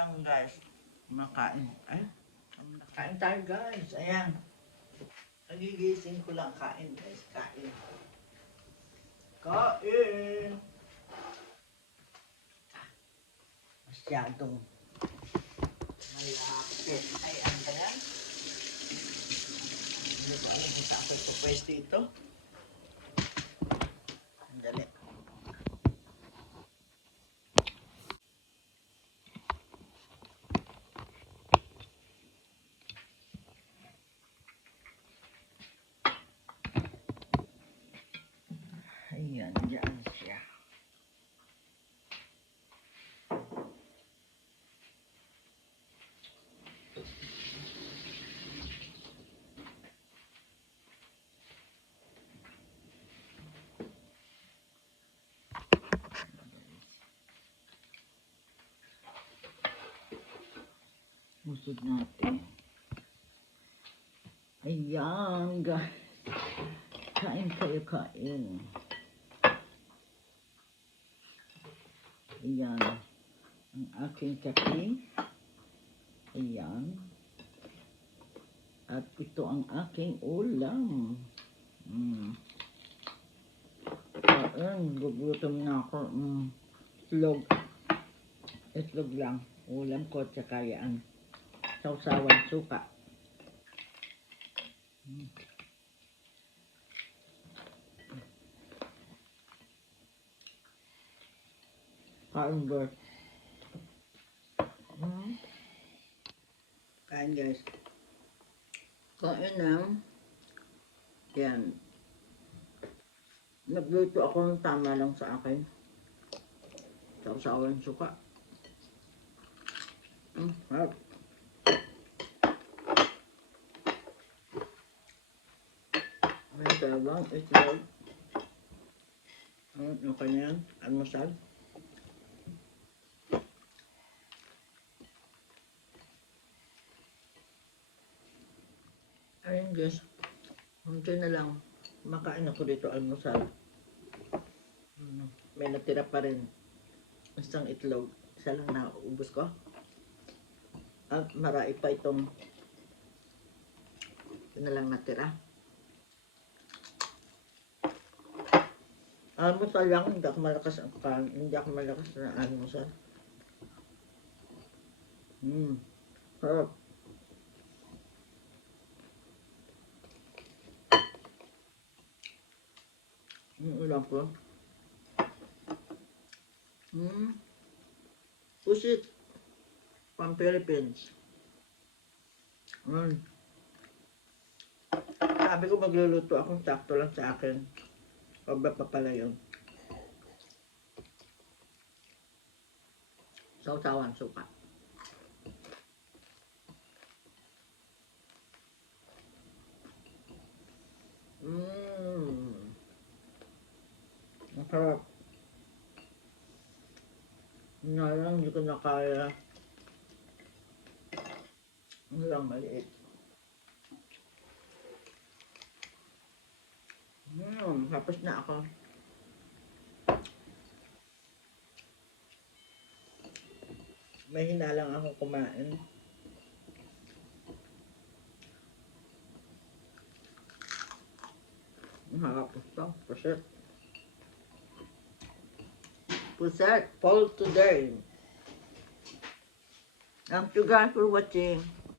Ayan guys, makain. Ay, kain tayo guys. Ayan. Nagigising ko lang kain guys. Kain. Kain. Masyadong malapit. Ay, ano ba yan? Hindi ko alam kung saan ko ipupwesto ito. Sandali. Ayan, dyan siya. Musod natin. Ayan, guys. Kain kayo, kain. Ayan. Ang aking kape. Ayan. At ito ang aking ulam. Kain, gugutom na ako. Itlog. Itlog lang. Ulam ko, tsaka yan. Sausawan suka. Kain guys. Kain guys. Kain na. Yan. Nagluto ako ng tama lang sa akin. Sausawan suka. Harap. May dalawang itlog. Ano kanya yan? Almusal. Ayun guys. Hunti na lang. Makain ako dito almusal. May natira pa rin. Isang itlog. Isa lang na ubos ko. At marami pa itong ito na lang natira. Almusal lang, hindi ako malakas ang kain. Hindi ako malakas na almusal. Harap. Ulam ko. Pusit. Pang Philippines. Sabi ko magluluto akong sakto lang sa akin. Pabba pa pala yun. Sausawan suka. Ang sarap. Lang, hindi ko na kaya. Ang lang maliit. Tapos na ako. May hinalang ako kumain. Harap ito. Puset. Puset. For today. Thank you guys for watching.